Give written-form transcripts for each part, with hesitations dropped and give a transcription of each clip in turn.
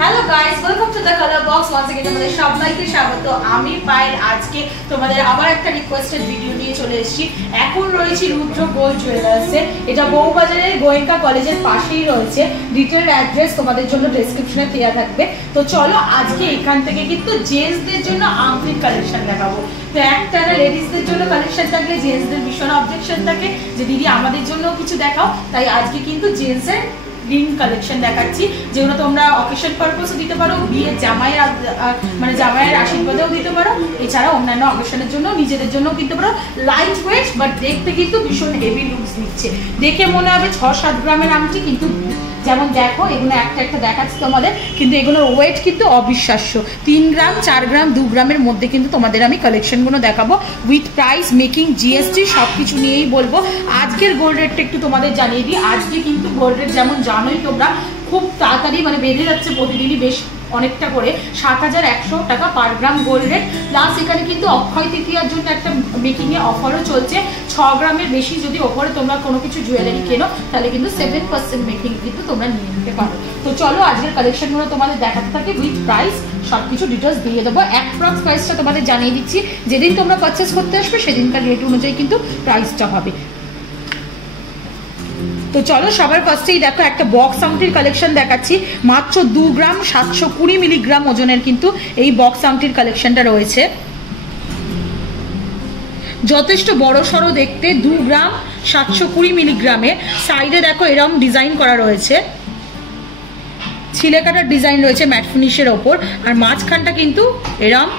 Hello guys, welcome to the colour box. Once again তোমাদের সবাইকে স্বাগত। আমি পায়েল আজকে তোমাদের আবার একটা রিকোয়েস্টেড ভিডিও নিয়ে চলে এসেছি। এখন রয়েছে রুদ্র গোল্ড জুয়েলার্সে, এটা বউবাজারের গোয়েঙ্কা কলেজের পাশেই রয়েছে। ডিটেল অ্যাড্রেস তোমাদের জন্য ডেসক্রিপশনে দেওয়া থাকবে। তো চলো আজকে এখান থেকে কিন্তু জেন্টসদের জন্য আংটির কালেকশন দেখাবো। তো একটা লেডিসদের জন্য কালেকশন থাকলে জেন্টসদের ভীষণ অবজেকশন থাকে যে দিদি আমাদের জন্য কিছু দেখাও, তাই আজকে কিন্তু জেন্টসের রিং কালেকশন দেখাচ্ছি, যেগুলো তোমরা অকেশন পারপাসও দিতে পারো, বিয়ের জামাইয়ের আশীর্বাদেও দিতে পারো, এছাড়া অন্যান্য অকেশনের জন্য নিজেদের জন্য কিনতে পারো। লাইট ওয়েট বাট দেখতে কিন্তু ভীষণ হেভি লুকস দিচ্ছে। দেখে মনে হবে 6-7 গ্রামের আংটি, কিন্তু যেমন দেখো এগুলো একটা একটা দেখাচ্ছি তোমাদের, কিন্তু এগুলোর ওয়েট কিন্তু অবিশ্বাস্য। 3 গ্রাম, 4 গ্রাম, 2 গ্রামের মধ্যে কিন্তু তোমাদের আমি কালেকশনগুলো দেখাবো উইথ প্রাইস, মেকিং, জিএসটি সব কিছু নিয়েই বলবো। আজকের গোল্ড রেটটা একটু তোমাদের জানিয়ে দিই। আজকে কিন্তু গোল্ড রেট যেমন জানোই তোমরা, খুব তাড়াতাড়ি বেড়ে যাচ্ছে প্রতিদিনই বেশ অনেকটা করে। 7,100 টাকা পার গ্রাম গোল্ড রেট। প্লাস এখানে কিন্তু অক্ষয় তৃতীয়ার জন্য একটা মেকিংয়ে অফারও চলছে। 6 গ্রামের বেশি যদি ওপরে তোমরা কোনো কিছু জুয়েলারি কেনো তাহলে কিন্তু 7% মেকিং কিন্তু তোমরা নিয়ে নিতে পারো। তো চলো আজকের কালেকশনগুলো তোমাদের দেখাতে থাকে উইথ প্রাইস, সব কিছু ডিটেলস দিয়ে দেবো। অ্যাপ্রক্স প্রাইসটা তোমাদের জানিয়ে দিচ্ছি, যেদিন তোমরা পারচেস করতে আসবে সেদিনকার রেট অনুযায়ী কিন্তু প্রাইসটা হবে। তো চলো সবার ফার্স্টেই দেখো একটা বক্স আংটির কালেকশন দেখাচ্ছি। মাত্র 2 গ্রাম 720 মিলিগ্রাম ওজনের কিন্তু এই বক্স আংটির কালেকশনটা রয়েছে। যথেষ্ট বড় সড়ো দেখতে, 2 গ্রাম 720 মিলিগ্রামে। সাইডে দেখো এরকম ডিজাইন করা রয়েছে, ছিলে কাটার ডিজাইন রয়েছে ম্যাট ফিনিশের ওপর, আর মাঝখানটা কিন্তু এরম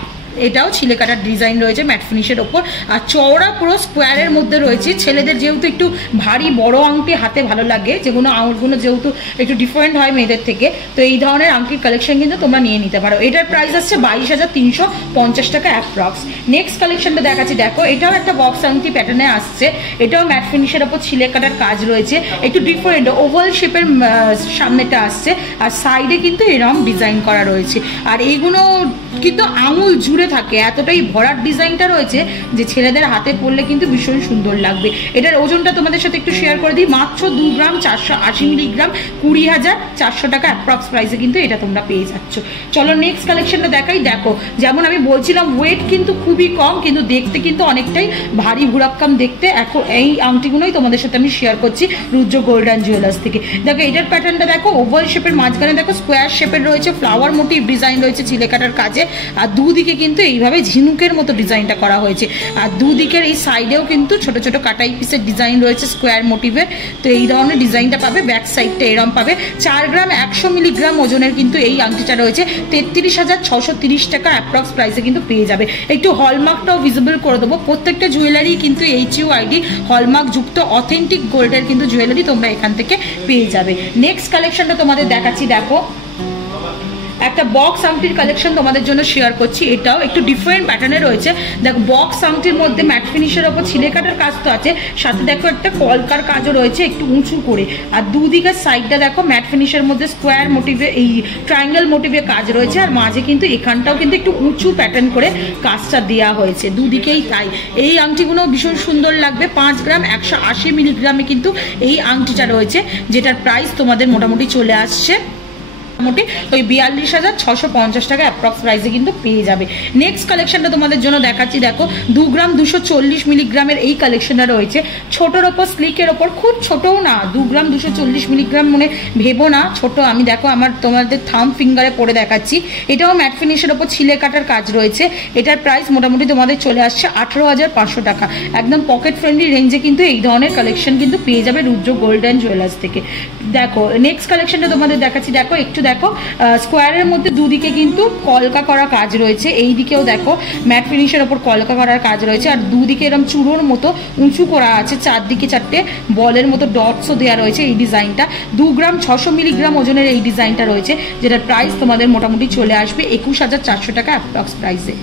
এটাও ছিলে কাটার ডিজাইন রয়েছে ম্যাট ফিনিশের ওপর, আর চওড়া পুরো স্কোয়ারের মধ্যে রয়েছে। ছেলেদের যেহেতু একটু ভারী বড় আংটি হাতে ভালো লাগে, যেগুলো আঙুলগুলো যেহেতু একটু ডিফারেন্ট হয় মেয়েদের থেকে, তো এই ধরনের আংটির কালেকশন কিন্তু তোমরা নিয়ে নিতে পারো। এটার প্রাইস আসছে 22,350 টাকা অ্যাপ্রক্স। নেক্সট কালেকশনটা দেখাচ্ছি, দেখো এটাও একটা বক্স আংটি প্যাটার্নে আসছে। এটাও ম্যাট ফিনিশের ওপর ছিলে কাটার কাজ রয়েছে, একটু ডিফারেন্ট ওভাল শেপের সামনেটা আসছে, আর সাইডে কিন্তু এরকম ডিজাইন করা রয়েছে। আর এইগুলো কিন্তু আঙুল জুড়ে থাকে, এতটাই ভরাট ডিজাইনটা রয়েছে যে ছেলেদের হাতে পরলে কিন্তু ভীষণ সুন্দর লাগবে। এটার ওজনটা তোমাদের সাথে একটু শেয়ার করে দিই। মাত্র 2 গ্রাম 480 মিলিগ্রাম, 20,400 টাকা অ্যাপ্রক্স প্রাইসে কিন্তু এটা তোমরা পেয়ে যাচ্ছ। চলো নেক্সট কালেকশনটা দেখাই। দেখো যেমন আমি বলছিলাম ওয়েট কিন্তু খুবই কম, কিন্তু দেখতে কিন্তু অনেকটাই ভারী ভুরাক্কাম দেখতে। এখন এই আংটিগুলোই তোমাদের সাথে আমি শেয়ার করছি রুদ্র গোল্ড অ্যান্ড জুয়েলার্স থেকে। দেখো এটার প্যাটার্নটা দেখো, ওভাল শেপের মাঝখানে দেখো স্কোয়ার শেপের রয়েছে, ফ্লাওয়ার মোটিভ ডিজাইন রয়েছে ছিলে কাটার কাজে, আর দুদিকে কিন্তু এইভাবে ঝিনুকের মতো ডিজাইনটা করা হয়েছে। আর দুদিকের এই সাইডেও কিন্তু ছোট ছোট কাটাই পিসের ডিজাইন রয়েছে স্কোয়ার মোটিভের। তো এই ধরনের ডিজাইনটা পাবে, ব্যাক সাইডটা এরম পাবে। 4 গ্রাম 100 মিলিগ্রাম ওজনের কিন্তু এই আংটিটা রয়েছে। 33,630 টাকা অ্যাপ্রক্স প্রাইসে কিন্তু পেয়ে যাবে। একটু হলমার্কটাও ভিজিবল করে দেবো। প্রত্যেকটা জুয়েলারি কিন্তু HUID হলমার্ক যুক্ত অথেন্টিক গোল্ডের কিন্তু জুয়েলারি তোমরা এখান থেকে পেয়ে যাবে। নেক্সট কালেকশনটা তোমাদের দেখাচ্ছি। দেখো একটা বক্স আংটির কালেকশন তোমাদের জন্য শেয়ার করছি। এটাও একটু ডিফারেন্ট প্যাটার্নে রয়েছে। দেখো বক্স আংটির মধ্যে ম্যাট ফিনিশের ওপর ছিলে কাটার কাজ তো আছে, সাথে দেখো একটা কলকার কাজও রয়েছে একটু উঁচু করে, আর দুদিকের সাইডটা দেখো ম্যাট ফিনিশের মধ্যে স্কোয়ার মোটিভে এই ট্রায়াঙ্গেল মোটিভে কাজ রয়েছে, আর মাঝে কিন্তু এখানটাও কিন্তু একটু উঁচু প্যাটার্ন করে কাজটা দেওয়া হয়েছে, দুদিকেই তাই। এই আংটিগুলো ভীষণ সুন্দর লাগবে। 5 গ্রাম 180 মিলিগ্রামে কিন্তু এই আংটিটা রয়েছে, যেটার প্রাইস তোমাদের মোটামুটি চলে আসছে মোটামুটি ওই 42,650 টাকা অ্যাপ্রক্স প্রাইসে কিন্তু পেয়ে যাবে। নেক্সট কালেকশনটা তোমাদের জন্য দেখাচ্ছি। দেখো 2 গ্রাম 240 মিলিগ্রামের এই কালেকশনটা রয়েছে, ছোটোর ওপর স্লিকের ওপর, খুব ছোটও না। 2 গ্রাম 240 মিলিগ্রাম মনে ভেবো না ছোট, আমি দেখো আমার তোমাদের থাম ফিঙ্গারে পরে দেখাচ্ছি। এটাও ম্যাট ফিনিশের ওপর ছিলে কাটার কাজ রয়েছে। এটার প্রাইস মোটামুটি তোমাদের চলে আসছে 18,500 টাকা। একদম পকেট ফ্রেন্ডলি রেঞ্জে কিন্তু এই ধরনের কালেকশন কিন্তু পেয়ে যাবে রুদ্র গোল্ড অ্যান্ড জুয়েলার্স থেকে। দেখো নেক্সট কালেকশনটা তোমাদের দেখাচ্ছি। দেখো একটু দেখো স্কোয়ারের মধ্যে দুদিকে কিন্তু কলকা করা কাজ রয়েছে, এই দিকেও দেখো ম্যাট ফিনিশের ওপর কলকা করার কাজ রয়েছে, আর দুদিকে এরকম চূড়োর মতো উঁচু করা আছে, চারদিকে 4টে বলের মতো ডটসও দেওয়া রয়েছে। এই ডিজাইনটা 2 গ্রাম 600 মিলিগ্রাম ওজনের এই ডিজাইনটা রয়েছে, যেটার প্রাইস তোমাদের মোটামুটি চলে আসবে 21,400 টাকা অ্যাপ্রক্স প্রাইসে।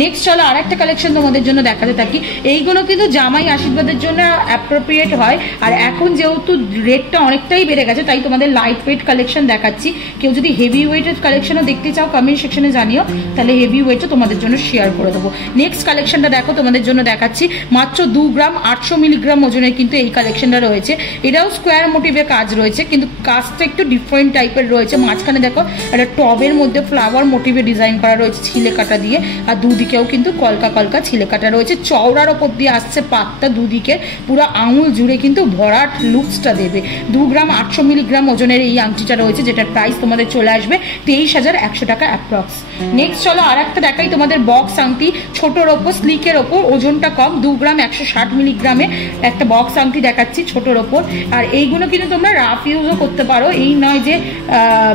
নেক্সট চলো আর একটা কালেকশন তোমাদের জন্য দেখাতে থাকি। এইগুলো কিন্তু জামাই আশীর্বাদের জন্য অ্যাপ্রোপ্রিয়েট হয়, আর এখন যেহেতু রেটটা অনেকটাই বেড়ে গেছে গেছে, তাই তোমাদের লাইট ওয়েট কালেকশন দেখাচ্ছি। কেউ যদি হেভি ওয়েটের কালেকশনও দেখতে চাও কমেন্ট সেকশনে জানিও, তাহলে হেভি ওয়েটও তোমাদের জন্য শেয়ার করে দেবো। নেক্সট কালেকশনটা দেখো, তোমাদের জন্য দেখাচ্ছি মাত্র 2 গ্রাম 800 মিলিগ্রাম ওজনের কিন্তু এই কালেকশনটা রয়েছে। এটাও স্কোয়ার মোটিভে কাজ রয়েছে, কিন্তু কাজটা একটু ডিফারেন্ট টাইপের রয়েছে। মাঝখানে দেখো একটা টবের মধ্যে ফ্লাওয়ার মোটিভে ডিজাইন করা রয়েছে ছিলে কাটা দিয়ে, আর দুদিকেও কিন্তু কলকা কলকা ছিলে কাটা রয়েছে। চওড়ার ওপর দিয়ে আসছে পাতটা, দুদিকে পুরো আঙুল জুড়ে কিন্তু ভরাট লুকসটা দেবে। 2 গ্রাম 800 মিলিগ্রাম ওজনের এই আংটিটা রয়েছে, যেটার প্রাইস তোমাদের চলে আসবে 23,100 টাকা অ্যাপ্রক্স। নেক্সট চলো আর একটা দেখাই তোমাদের বক্স আংটি, ছোটোর ওপর স্লিকের ওপর, ওজনটা কম, 2 গ্রাম 160 মিলিগ্রামে একটা বক্স আংটি দেখাচ্ছি ছোটোর ওপর। আর এইগুলো কিন্তু তোমরা রাফ ইউজও করতে পারো, এই নয় যে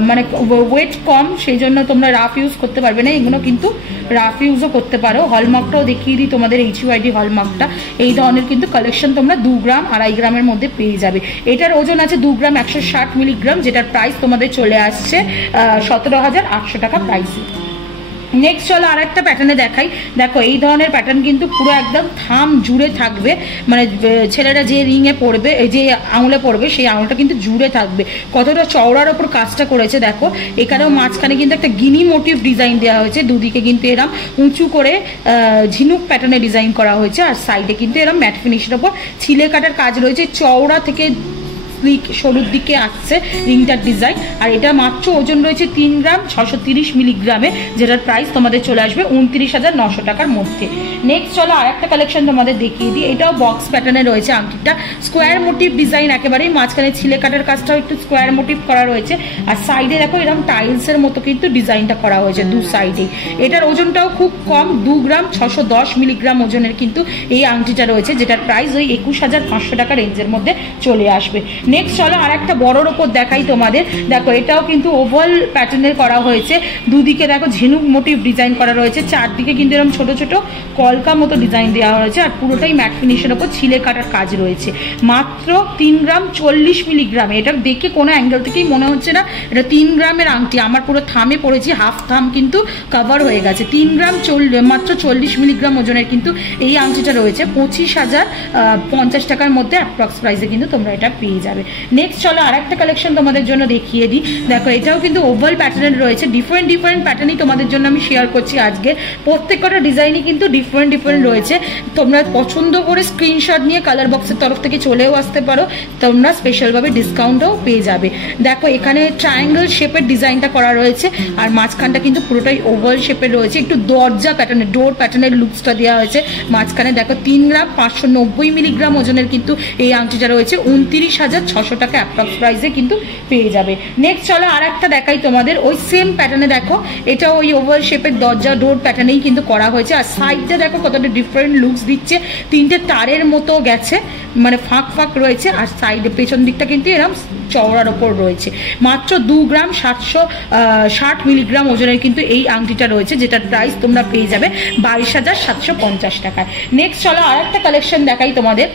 মানে ওয়েট কম সেই জন্য তোমরা রাফ ইউজ করতে পারবে না, এগুলো কিন্তু রাফ ইউজও করতে পারো। হলমার্কটাও দেখিয়ে দিই তোমাদের, HUID হলমার্কটা। এই ধরনের কিন্তু কালেকশন তোমরা 2 গ্রাম 2.5 গ্রামের মধ্যে পেয়ে যাবে। এটার ওজন আছে 2 গ্রাম 160 মিলিগ্রাম, যেটার প্রাইস তোমাদের চলে আসছে 17,800 টাকা প্রাইসে। নেক্সট চলো আর একটা প্যাটার্নে দেখাই। দেখো এই ধরনের প্যাটার্ন কিন্তু পুরো একদম থাম জুড়ে থাকবে, মানে ছেলেরা যে রিংয়ে পড়বে, যে আঙুলে পড়বে সেই আঙুলটা কিন্তু জুড়ে থাকবে। কতটা চওড়ার ওপর কাজটা করেছে দেখো। এখানেও মাঝখানে কিন্তু একটা গিনি মোটিভ ডিজাইন দেওয়া হয়েছে, দুদিকে কিন্তু এরম উঁচু করে ঝিনুক প্যাটার্নে ডিজাইন করা হয়েছে, আর সাইডে কিন্তু এরম ম্যাট ফিনিশের ওপর ছিলে কাটার কাজ রয়েছে। চওড়া থেকে সরুর দিকে আসছে রিংটার ডিজাইন, আর এটা মাত্র ওজন রয়েছে 3 গ্রাম 630 মিলিগ্রামে, যেটার প্রাইস তোমাদের চলে আসবে 29,900 টাকার মধ্যে। নেক্সট চলো আর একটা কালেকশন তোমাদের দেখিয়ে দিই। এটাও বক্স প্যাটার্নে রয়েছে আংটিটা, স্কোয়ার মোটিভ ডিজাইন একেবারেই, মাঝখানে ছিলে কাটার কাজটাও একটু স্কোয়ার মোটিভ করা রয়েছে, আর সাইডে দেখো এরকম টাইলসের মতো কিন্তু ডিজাইনটা করা হয়েছে দু সাইডে। এটার ওজনটাও খুব কম, 2 গ্রাম 610 মিলিগ্রাম ওজনের কিন্তু এই আংটিটা রয়েছে, যেটার প্রাইস ওই 21,500 টাকা রেঞ্জের মধ্যে চলে আসবে। নেক্সট চলো আর একটা বড়োর ওপর দেখাই তোমাদের। দেখো এটাও কিন্তু ওভাল প্যাটার্নের করা হয়েছে, দুদিকে দেখো ঝিনুক মোটিভ ডিজাইন করা রয়েছে, চারদিকে কিন্তু এরকম ছোট ছোট কলকা মতো ডিজাইন দেওয়া হয়েছে, আর পুরোটাই ম্যাট ফিনিশের ওপর ছিলে কাটার কাজ রয়েছে। মাত্র 3 গ্রাম 40 মিলিগ্রামে, এটা দেখে কোনো অ্যাঙ্গেল থেকেই মনে হচ্ছে না এটা 3 গ্রামের আংটি। আমার পুরো থামে পড়েছি, হাফ থাম কিন্তু কভার হয়ে গেছে। 3 গ্রাম মাত্র 40 মিলিগ্রাম ওজনের কিন্তু এই আংটিটা রয়েছে 25,050 টাকার মধ্যে অ্যাপ্রক্স প্রাইসে কিন্তু তোমরা এটা পেয়ে যাবে। নেক্সট চলো আর একটা কালেকশন তোমাদের জন্য দেখিয়ে দিই। দেখো এটাও কিন্তু ওভাল প্যাটার্নের রয়েছে, ডিফারেন্ট প্যাটার্নই তোমাদের জন্য আমি শেয়ার করছি আজকে। প্রত্যেকটা ডিজাইনই কিন্তু ডিফারেন্ট রয়েছে। তোমরা পছন্দ করে স্ক্রিনশট নিয়ে কালার বক্সের তরফ থেকে চলেও আসতে পারো, তোমরা স্পেশালভাবে ডিসকাউন্টও পেয়ে যাবে। দেখো এখানে ট্রায়াঙ্গেল শেপের ডিজাইনটা করা রয়েছে, আর মাঝখানটা কিন্তু পুরোটাই ওভাল শেপের রয়েছে, একটু দরজা প্যাটার্নের ডোর প্যাটার্নের লুকসটা দেওয়া হয়েছে। মাঝখানে দেখো 3 গ্রাম 590 মিলিগ্রাম ওজনের কিন্তু এই আংটিটা রয়েছে 29,600 টাকা অ্যাপ্রক্স প্রাইসে কিন্তু পেয়ে যাবে। নেক্সট চলো আর একটা দেখাই তোমাদের, ওই সেম প্যাটার্নে দেখো এটা ওই ওভাল শেপের দরজা ডোর প্যাটার্নেই কিন্তু করা হয়েছে, আর সাইডটা দেখো কতটা ডিফারেন্ট লুকস দিচ্ছে, 3টে তারের মতো গেছে, মানে ফাঁক ফাঁক রয়েছে, আর সাইডে পেছন দিকটা কিন্তু এরকম চওড়ার ওপর রয়েছে। মাত্র 2 গ্রাম 760 মিলিগ্রাম ওজনের কিন্তু এই আংটিটা রয়েছে, যেটার প্রাইস তোমরা পেয়ে যাবে 22,750 টাকায়। নেক্সট চলো আর একটা কালেকশন দেখাই তোমাদের।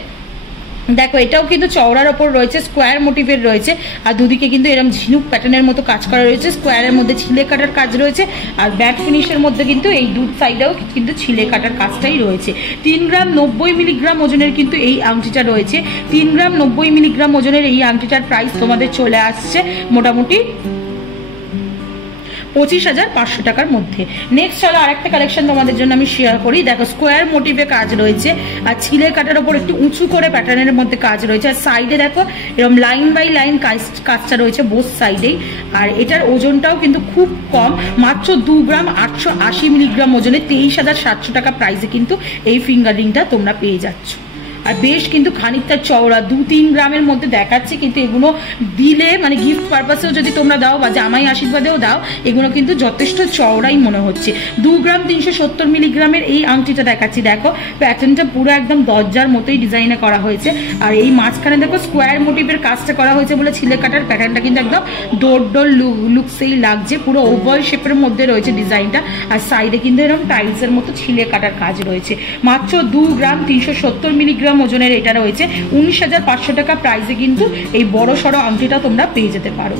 দেখো এটাও কিন্তু চওড়ার ওপর রয়েছে, স্কোয়ার মোটিভের রয়েছে, আর দুদিকে কিন্তু এরকম ঝিনুক প্যাটার্নের মতো কাজ করা রয়েছে, স্কোয়ারের মধ্যে ছিলে কাটার কাজ রয়েছে, আর ব্যাক ফিনিশের মধ্যে কিন্তু এই দুধ সাইডেও কিন্তু ছিলে কাটার কাজটাই রয়েছে। 3 গ্রাম 90 মিলিগ্রাম ওজনের কিন্তু এই আংটিটা রয়েছে। 3 গ্রাম 90 মিলিগ্রাম ওজনের এই আংটিটার প্রাইস তোমাদের চলে আসছে মোটামুটি 25,500 টাকার মধ্যে। নেক্সট চলো আর একটা কালেকশন তোমাদের জন্য আমি শেয়ার করি। দেখো স্কোয়ার মোটিভে কাজ রয়েছে, আর ছিলে কাটার ওপর একটু উঁচু করে প্যাটার্নের মধ্যে কাজ রয়েছে, আর সাইডে দেখো এরকম লাইন বাই লাইন কাজটা রয়েছে বোথ সাইডেই। আর এটার ওজনটাও কিন্তু খুব কম, মাত্র 2 গ্রাম 880 মিলিগ্রাম ওজনে 23,700 টাকা প্রাইসে কিন্তু এই ফিঙ্গার রিংটা তোমরা পেয়ে যাচ্ছ। আর বেশ কিন্তু খানিকটা চওড়া, 2-3 গ্রামের মধ্যে দেখাচ্ছে, কিন্তু এগুলো দিলে মানে গিফট পারপাসেও যদি তোমরা দাও বা জামাই আশীর্বাদেও দাও, এগুলো কিন্তু যথেষ্ট চওড়াই মনে হচ্ছে। 2 গ্রাম 370 মিলিগ্রামের এই আংটিটা দেখাচ্ছি। দেখো প্যাটার্নটা পুরো একদম দরজার মতোই ডিজাইনে করা হয়েছে, আর এই মাঝখানে দেখো স্কোয়ার মোটিভের কাজটা করা হয়েছে বলে ছিলে কাটার প্যাটার্নটা কিন্তু একদম ডোর লুকসেই লাগছে, পুরো ওভাল শেপের মধ্যে রয়েছে ডিজাইনটা, আর সাইডে কিন্তু এরকম টাইলসের মতো ছিলে কাটার কাজ রয়েছে। মাত্র 2 গ্রাম 370 মিলিগ্রাম ওজনের এটা রয়েছে 19,500 টাকা প্রাইসে কিন্তু এই বড় সড়ো আংটিটা তোমরা পেয়ে যেতে পারো।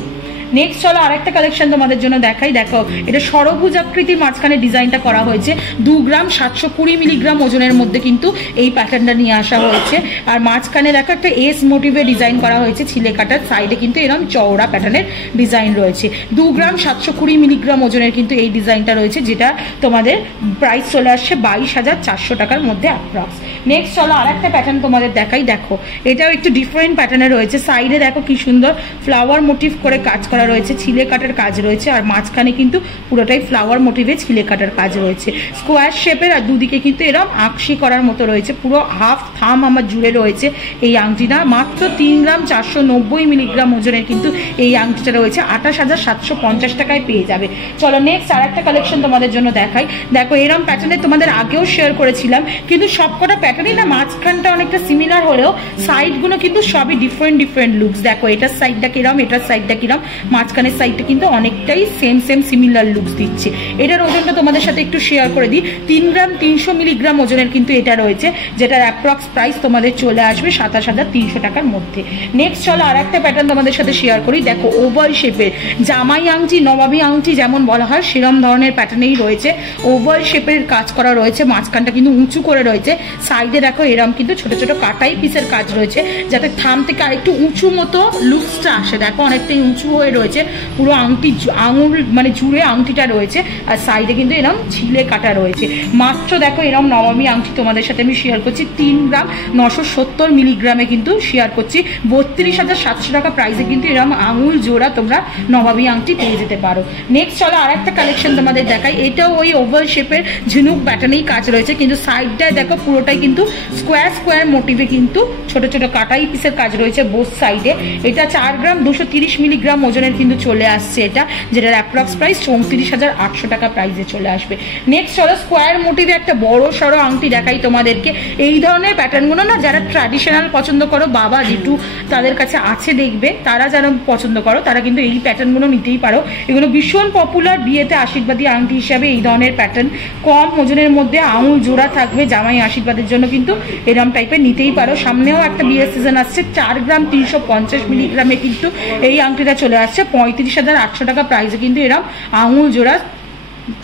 নেক্সট চলো আরেকটা কালেকশন তোমাদের জন্য দেখাই। দেখো এটা সরভুজ আকৃতির মাঝখানে ডিজাইনটা করা হয়েছে, 2 গ্রাম 720 মিলিগ্রাম ওজনের মধ্যে কিন্তু এই প্যাটার্নটা নিয়ে আসা হয়েছে। আর মাঝখানে দেখো একটা এস মোটিভে ডিজাইন করা হয়েছে ছিলে কাটার, সাইডে কিন্তু এরকম চওড়া প্যাটার্নের ডিজাইন রয়েছে। 2 গ্রাম 720 মিলিগ্রাম ওজনের কিন্তু এই ডিজাইনটা রয়েছে, যেটা তোমাদের প্রাইস চলে আসছে 22,400 টাকার মধ্যে অ্যাপ্রক্স। নেক্সট চলো আরেকটা প্যাটার্ন তোমাদের দেখাই। দেখো এটাও একটু ডিফারেন্ট প্যাটার্নে রয়েছে, সাইডে দেখো কি সুন্দর ফ্লাওয়ার মোটিভ করে কাজ করা রয়েছে, ছিলে কাটার কাজ রয়েছে। আর মাঝখানে কিন্তু পুরোটাই ফ্লাওয়ার মোটিভে ছিলে কাটার কাজ রয়েছে, স্কোয়ার শেপের। আর দুদিকে কিন্তু এরকম আঁকশি করার মতো রয়েছে, পুরো হাফ থাম আমার জুড়ে রয়েছে এই আংটিটা। মাত্র 3 গ্রাম 490 মিলিগ্রাম ওজনের কিন্তু এই আংটিটা রয়েছে, 28,750 টাকায় পেয়ে যাবে। চলো নেক্সট আর একটা কালেকশন তোমাদের জন্য দেখাই। দেখো এরকম প্যাটার্নে তোমাদের আগেও শেয়ার করেছিলাম, কিন্তু সবকটা প্যাটার্নই না মাঝখানটা অনেকটা সিমিলার হলেও সাইডগুলো কিন্তু সবই ডিফারেন্ট ডিফারেন্ট লুকস। দেখো এটার সাইডটা কিরম, এটার সাইডটা কিরম, মাঝখানের সাইডটা কিন্তু অনেকটাই সেম সিমিলার লুকস দিচ্ছে। এটার ওজনটা তোমাদের সাথে একটু শেয়ার করে দিই, 3 গ্রাম 300 মিলিগ্রাম ওজনের কিন্তু এটা রয়েছে, যেটার অ্যাপ্রক্স প্রাইস তোমাদের চলে আসবে 27,300 টাকার মধ্যে। নেক্সট চলো আর একটা প্যাটার্ন তোমাদের সাথে শেয়ার করি। দেখো ওভাল শেপের জামাই আংটি, নবাবী আংটি যেমন বলা হয় সেরম ধরনের প্যাটার্নেই রয়েছে, ওভাল শেপের কাজ করা রয়েছে, মাঝখানটা কিন্তু উঁচু করে রয়েছে। সাইডে দেখো এরম কিন্তু ছোট ছোট কাটাই পিসের কাজ রয়েছে, যাতে থাম থেকে আরেকটু উঁচু মতো লুকসটা আসে। দেখো অনেকটাই উঁচু হয়ে রয়েছে, পুরো আংটি আঙুল মানে জুড়ে আংটিটা রয়েছে। আর সাইডে কিন্তু এরম ছিলে কাটা রয়েছে। মাত্র দেখো এরম নবমী আংটি তোমাদের সাথে আমি শেয়ার করছি, 3 গ্রাম 970 মিলিগ্রামে কিন্তু শেয়ার করছি 32,700 টাকা প্রাইসে কিন্তু এরম আঙুল জোড়া তোমরা নবাবী আংটি পেয়ে যেতে পারো। নেক্সট চলো আর একটা কালেকশন তোমাদের দেখাই। এটাও ওই ওভাল শেপের ঝিনুক প্যাটার্নেই কাজ রয়েছে, কিন্তু সাইডটায় দেখো পুরোটাই কিন্তু স্কোয়ার মোটিভে কিন্তু ছোট ছোট কাটাই পিসের কাজ রয়েছে বোথ সাইডে। এটা 4 গ্রাম 230 মিলিগ্রাম ওজনের কিন্তু চলে আসছে এটা, যেটার অ্যাপ্রক্স প্রাইস 34,800 টাকা প্রাইসে চলে আসবে। নেক্সট চলো স্কোয়ার মোটিভে একটা বড় সড়ো আংটি দেখাই তোমাদেরকে। এই ধরনের প্যাটার্নগুলো না যারা ট্র্যাডিশনাল পছন্দ করো, বাবা জেঠু তাদের কাছে আছে দেখবে, তারা যারা পছন্দ করো তারা কিন্তু এই প্যাটার্নগুলো নিতেই পারো। এগুলো ভীষণ পপুলার বিয়েতে আশীর্বাদী আংটি হিসাবে এই ধরনের প্যাটার্ন, কম ওজনের মধ্যে আঙুল জোড়া থাকবে, জামাই আশীর্বাদের জন্য কিন্তু এরম টাইপের নিতেই পারো। সামনেও একটা বিয়ের সিজন আসছে, 4 গ্রাম 350 মিলিগ্রামে কিন্তু এই আংটিটা চলে আসছে 35,800 টাকা প্রাইসে কিন্তু এরম আঙুল জোড়া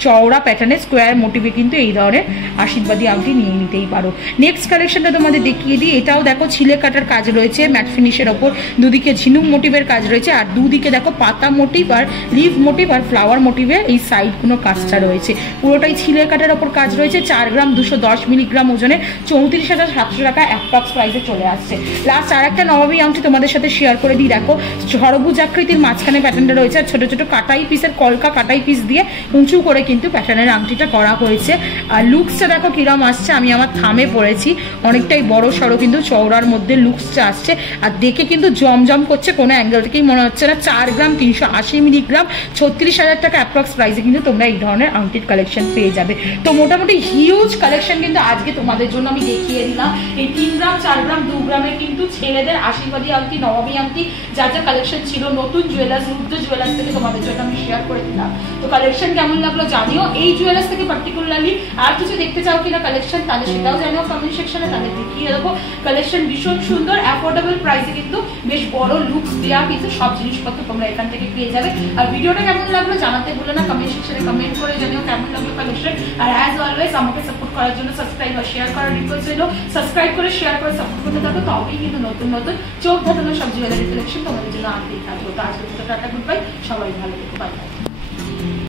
চওড়া প্যাটার্নের স্কোয়ার মোটিভে কিন্তু এই ধরনের আশীর্বাদী আংটি নিয়ে নিতেই পারো। নেক্সট কালেকশনটা তোমাদের দেখিয়ে দিই। এটাও দেখো ছিলে কাটার কাজ রয়েছে, ম্যাট ফিনিশের ওপর দুদিকে ঝিনুক মোটিভের কাজ রয়েছে, আর দুদিকে দেখো পাতা মোটিভ আর লিভ মোটিভ আর ফ্লাওয়ার মোটিভে এই সাইডগুলো কাজটা রয়েছে। পুরোটাই ছিলে কাটার ওপর কাজ রয়েছে, 4 গ্রাম 210 মিলিগ্রাম ওজনে 34,700 টাকা অ্যাপ্রক্স প্রাইসে চলে আসছে। লাস্ট আর একটা নবাবী আংটি তোমাদের সাথে শেয়ার করে দিই। দেখো সরভুজ আকৃতির মাঝখানে প্যাটার্নটা রয়েছে, আর ছোট ছোট কাটাই পিসের কলকা কাটাই পিস দিয়ে উঁচু করে কিন্তু প্যাটার্নের আংটিটা করা হয়েছে। আর লুকসটা দেখো কিরম আসছে, আমি আমার থামে পড়েছি, অনেকটাই বড় সড়ো কিন্তু চওড়ার মধ্যে লুকসটা আসছে। আর দেখে কিন্তু জমজম করছে, কোনো অ্যাঙ্গেল থেকেই মনে হচ্ছে না। 4 গ্রাম 380 মিলিগ্রাম 36,000 টাকা অ্যাপ্রক্স প্রাইসে কিন্তু তোমরা এই ধরনের আংটির কালেকশন পেয়ে যাবে। তো মোটামুটি হিউজ কালেকশন কিন্তু আজকে তোমাদের জন্য আমি দেখিয়ে দিলাম। এই 3 গ্রাম 4 গ্রাম 2 গ্রামে কিন্তু ছেলেদের আশীর্বাদী আংটি, নবাবী আংটি যা যা কালেকশন ছিল, নতুন জুয়েলার্স রুদ্র জুয়েলার্স থেকে তোমাদের জন্য আমি শেয়ার করে দিলাম। তো কালেকশন কেমন লাগলো জানিও। এই জুয়েলার্স থেকে পার্টিকুলারলি আর কিছু দেখতে চাও কিনা কালেকশন, তাহলে সেটাও জানিও কমেন্ট সেকশনে, তাহলে দেখিয়ে দেবো। কালেকশন ভীষণ সুন্দর, অ্যাফোর্ডেবল প্রাইসে কিন্তু বেশ বড় লুকস দেওয়া কিন্তু সব জিনিসপত্র তোমরা এখান থেকে পেয়ে যাবে। আর ভিডিওটা কেমন লাগলো জানাতে ভুলো না, কমেন্ট সেকশনে কমেন্ট করে জানিও কেমন লাগলো কালেকশন। আর অ্যাজ অলওয়েজ আমাকে সাপোর্ট করার জন্য সাবস্ক্রাইব আর শেয়ার করার রিকোয়েস্ট রইল। সাবস্ক্রাইব করে শেয়ার করে সাপোর্ট করতে থাকো, তবেই কিন্তু নতুন নতুন চোখ ধাঁধানো সব জুয়েলারি কালেকশন তোমাদের জন্য আনতেই থাকবো। তো আজকে টাটা, গুড বাই, সবাই ভালো থেকো, বাই বাই।